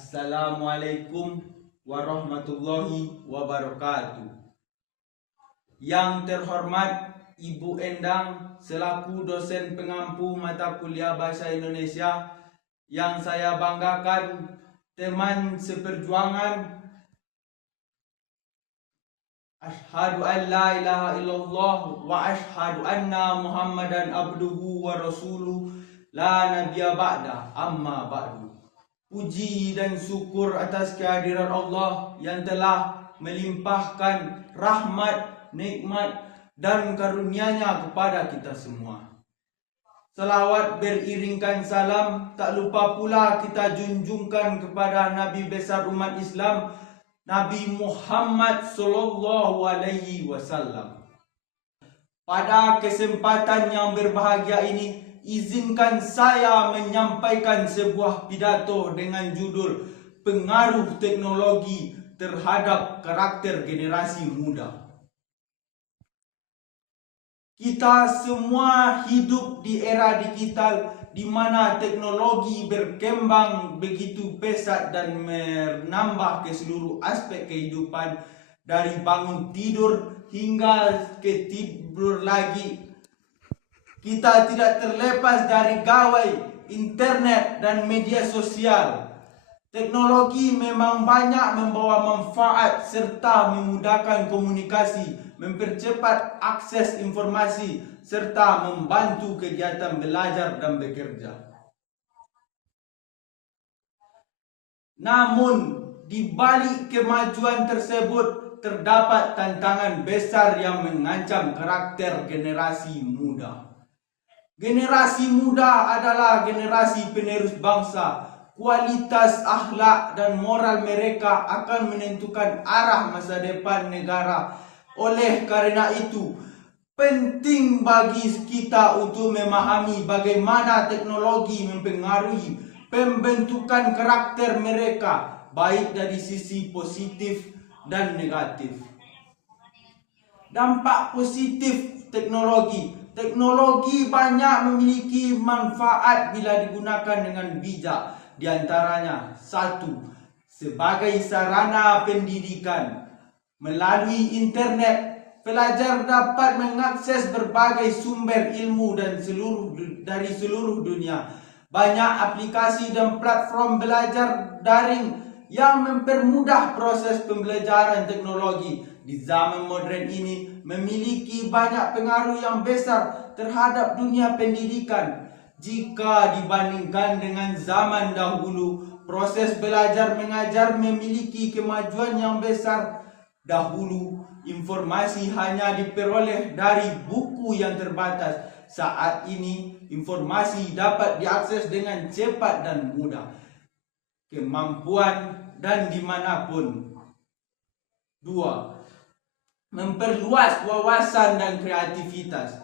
Assalamualaikum warahmatullahi wabarakatuh. Yang terhormat Ibu Endang selaku dosen pengampu mata kuliah Bahasa Indonesia, yang saya banggakan teman seperjuangan. Asyhadu an la ilaha illallah wa asyhadu anna Muhammadan abduhu wa rasuluh la nabiyya ba'da, amma ba'du. Puji dan syukur atas kehadiran Allah yang telah melimpahkan rahmat, nikmat dan karunia-Nya kepada kita semua. Selawat beriringkan salam, tak lupa pula kita junjungkan kepada Nabi besar umat Islam, Nabi Muhammad sallallahu alaihi wasallam. Pada kesempatan yang berbahagia ini, izinkan saya menyampaikan sebuah pidato dengan judul Pengaruh Teknologi Terhadap Karakter Generasi Muda. Kita semua hidup di era digital di mana teknologi berkembang begitu pesat dan menambah ke seluruh aspek kehidupan, dari bangun tidur hingga ke tidur lagi. Kita tidak terlepas dari gawai internet dan media sosial. Teknologi memang banyak membawa manfaat serta memudahkan komunikasi, mempercepat akses informasi, serta membantu kegiatan belajar dan bekerja. Namun, di balik kemajuan tersebut terdapat tantangan besar yang mengancam karakter generasi muda. Generasi muda adalah generasi penerus bangsa. Kualitas akhlak dan moral mereka akan menentukan arah masa depan negara. Oleh karena itu, penting bagi kita untuk memahami bagaimana teknologi mempengaruhi pembentukan karakter mereka, baik dari sisi positif dan negatif. Dampak positif teknologi. Teknologi banyak memiliki manfaat bila digunakan dengan bijak. Di antaranya, 1. Sebagai sarana pendidikan. Melalui internet, pelajar dapat mengakses berbagai sumber ilmu dari seluruh dunia. Banyak aplikasi dan platform belajar daring yang mempermudah proses pembelajaran teknologi di zaman moden ini memiliki banyak pengaruh yang besar terhadap dunia pendidikan. Jika dibandingkan dengan zaman dahulu, proses belajar mengajar memiliki kemajuan yang besar. Dahulu, informasi hanya diperoleh dari buku yang terbatas. Saat ini, informasi dapat diakses dengan cepat dan mudah, kemampuan dan dimanapun. 2. Memperluas wawasan dan kreativitas.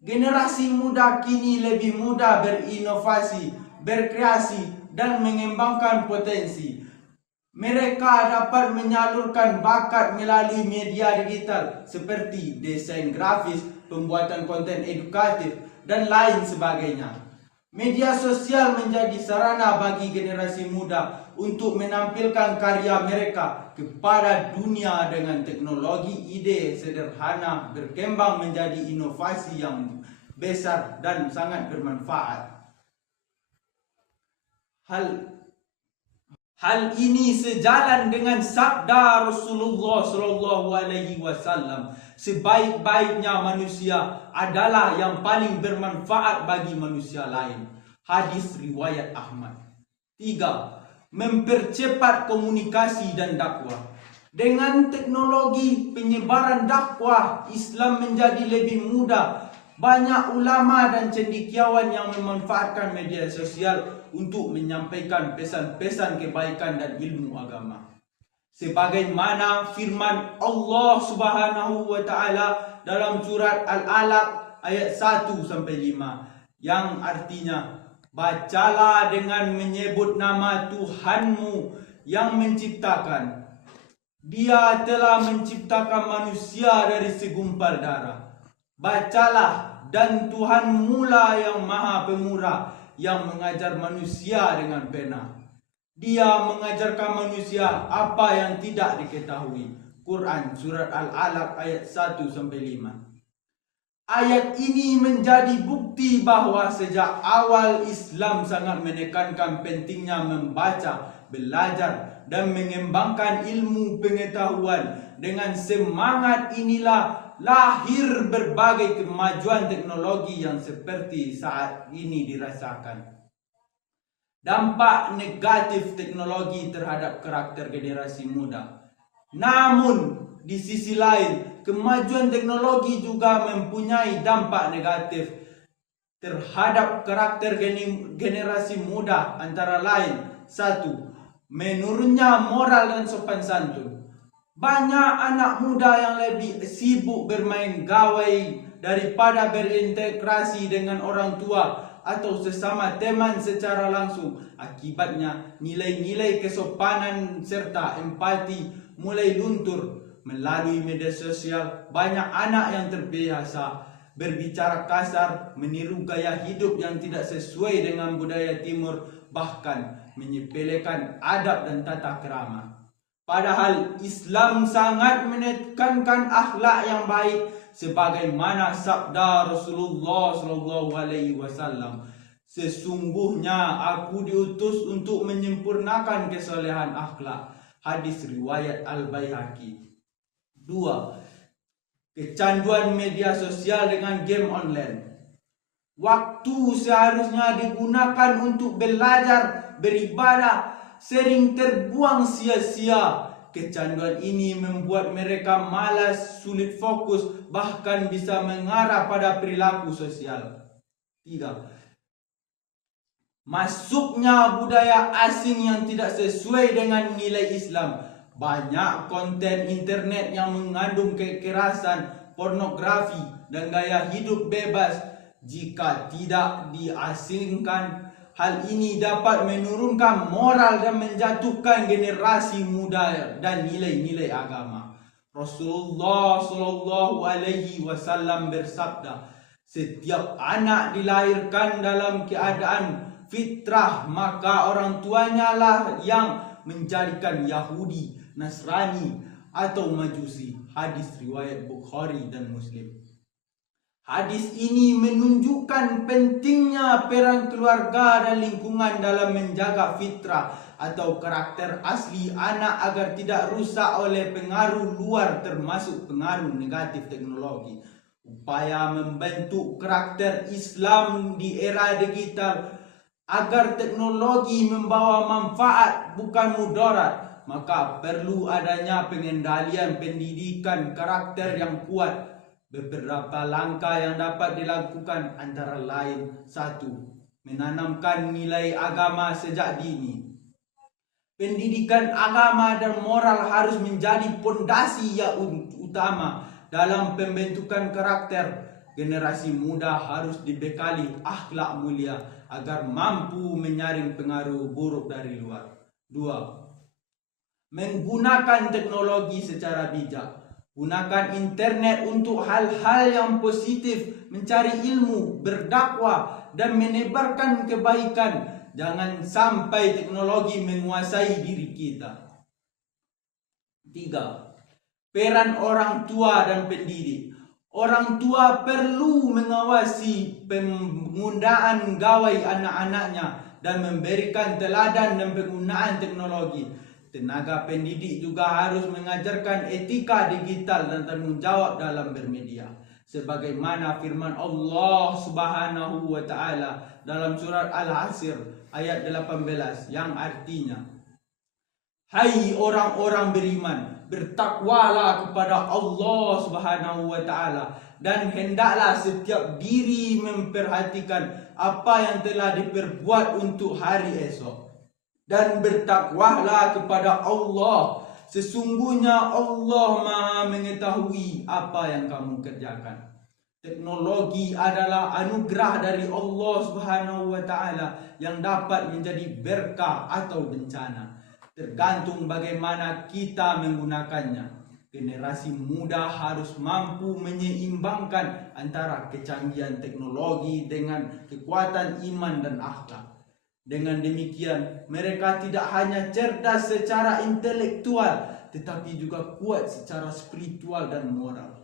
Generasi muda kini lebih mudah berinovasi, berkreasi, dan mengembangkan potensi. Mereka dapat menyalurkan bakat melalui media digital seperti desain grafis, pembuatan konten edukatif, dan lain sebagainya. Media sosial menjadi sarana bagi generasi muda untuk menampilkan karya mereka kepada dunia dengan teknologi. Ide sederhana berkembang menjadi inovasi yang besar dan sangat bermanfaat. Hal ini sejalan dengan sabda Rasulullah SAW, sebaik-baiknya manusia adalah yang paling bermanfaat bagi manusia lain. Hadis riwayat Ahmad. 3. Mempercepat komunikasi dan dakwah. Dengan teknologi penyebaran dakwah Islam menjadi lebih mudah. Banyak ulama dan cendekiawan yang memanfaatkan media sosial untuk menyampaikan pesan-pesan kebaikan dan ilmu agama. Sebagaimana firman Allah Subhanahu wa taala dalam surat Al-Alaq ayat 1-5 yang artinya, bacalah dengan menyebut nama Tuhanmu yang menciptakan. Dia telah menciptakan manusia dari segumpal darah. Bacalah, dan Tuhanmu lah yang maha pemurah, yang mengajar manusia dengan pena. Dia mengajarkan manusia apa yang tidak diketahui. Quran Surat Al-Alaq ayat 1-5. Ayat ini menjadi bukti bahwa sejak awal Islam sangat menekankan pentingnya membaca, belajar dan mengembangkan ilmu pengetahuan. Dengan semangat inilah lahir berbagai kemajuan teknologi yang seperti saat ini dirasakan. Dampak negatif teknologi terhadap karakter generasi muda. Namun, di sisi lain, kemajuan teknologi juga mempunyai dampak negatif terhadap karakter generasi muda, antara lain: 1. Menurunnya moral dan sopan santun. Banyak anak muda yang lebih sibuk bermain gawai daripada berintegrasi dengan orang tua atau sesama teman secara langsung. Akibatnya, nilai-nilai kesopanan serta empati mulai luntur. Melalui media sosial, banyak anak yang terbiasa berbicara kasar, meniru gaya hidup yang tidak sesuai dengan budaya timur, bahkan menyepelekan adab dan tata krama. Padahal Islam sangat menekankan akhlak yang baik, sebagaimana sabda Rasulullah SAW, "Sesungguhnya aku diutus untuk menyempurnakan kesolehan akhlak." Hadis riwayat Al-Baihaqi. 2. Kecanduan media sosial dengan game online. Waktu seharusnya digunakan untuk belajar, beribadah, sering terbuang sia-sia. Kecanduan ini membuat mereka malas, sulit fokus, bahkan bisa mengarah pada perilaku sosial. 3. Masuknya budaya asing yang tidak sesuai dengan nilai Islam. Banyak konten internet yang mengandung kekerasan, pornografi, dan gaya hidup bebas. Jika tidak diasingkan, hal ini dapat menurunkan moral dan menjatuhkan generasi muda dan nilai-nilai agama. Rasulullah SAW bersabda, "Setiap anak dilahirkan dalam keadaan fitrah, maka orang tuanya lah yang menjadikan Yahudi, Nasrani, atau Majusi." Hadis riwayat Bukhari dan Muslim. Hadis ini menunjukkan pentingnya peran keluarga dan lingkungan dalam menjaga fitrah atau karakter asli anak agar tidak rusak oleh pengaruh luar, termasuk pengaruh negatif teknologi. Upaya membentuk karakter Islam di era digital agar teknologi membawa manfaat bukan mudarat, maka perlu adanya pengendalian pendidikan karakter yang kuat. Beberapa langkah yang dapat dilakukan antara lain: 1. Menanamkan nilai agama sejak dini. Pendidikan agama dan moral harus menjadi pondasi yang utama dalam pembentukan karakter. Generasi muda harus dibekali akhlak mulia agar mampu menyaring pengaruh buruk dari luar. 2. Menggunakan teknologi secara bijak. Gunakan internet untuk hal-hal yang positif, mencari ilmu, berdakwah, dan menebarkan kebaikan. Jangan sampai teknologi menguasai diri kita. 3. Peran orang tua dan pendidik. Orang tua perlu mengawasi penggunaan gawai anak-anaknya dan memberikan teladan dan penggunaan teknologi. Tenaga pendidik juga harus mengajarkan etika digital dan tanggung jawab dalam bermedia. Sebagaimana firman Allah Subhanahu wa taala dalam surat Al-Asr ayat 18 yang artinya, "Hai orang-orang beriman, bertakwalah kepada Allah Subhanahu wa taala dan hendaklah setiap diri memperhatikan apa yang telah diperbuat untuk hari esok. Dan bertakwalah kepada Allah, sesungguhnya Allah Maha mengetahui apa yang kamu kerjakan." Teknologi adalah anugerah dari Allah Subhanahu wa taala yang dapat menjadi berkah atau bencana, tergantung bagaimana kita menggunakannya. Generasi muda harus mampu menyeimbangkan antara kecanggihan teknologi dengan kekuatan iman dan akhlak. Dengan demikian, mereka tidak hanya cerdas secara intelektual, tetapi juga kuat secara spiritual dan moral.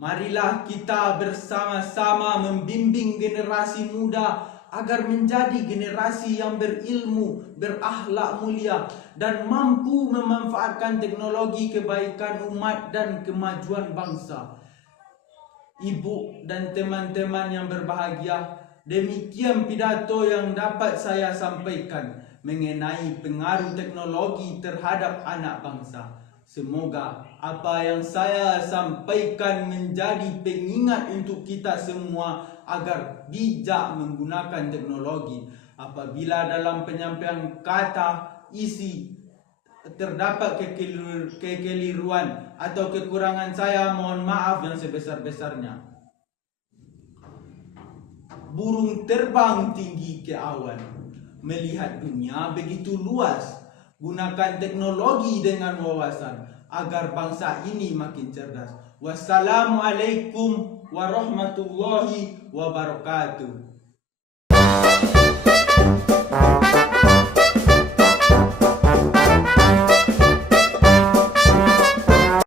Marilah kita bersama-sama membimbing generasi muda agar menjadi generasi yang berilmu, berakhlak mulia, dan mampu memanfaatkan teknologi kebaikan umat dan kemajuan bangsa. Ibu dan teman-teman yang berbahagia, demikian pidato yang dapat saya sampaikan mengenai pengaruh teknologi terhadap anak bangsa. Semoga apa yang saya sampaikan menjadi pengingat untuk kita semua agar bijak menggunakan teknologi. Apabila dalam penyampaian kata isi terdapat kekeliruan atau kekurangan, saya mohon maaf yang sebesar-besarnya. Burung terbang tinggi ke awan, melihat dunia begitu luas. Gunakan teknologi dengan wawasan agar bangsa ini makin cerdas. Wassalamualaikum warahmatullahi wabarakatuh.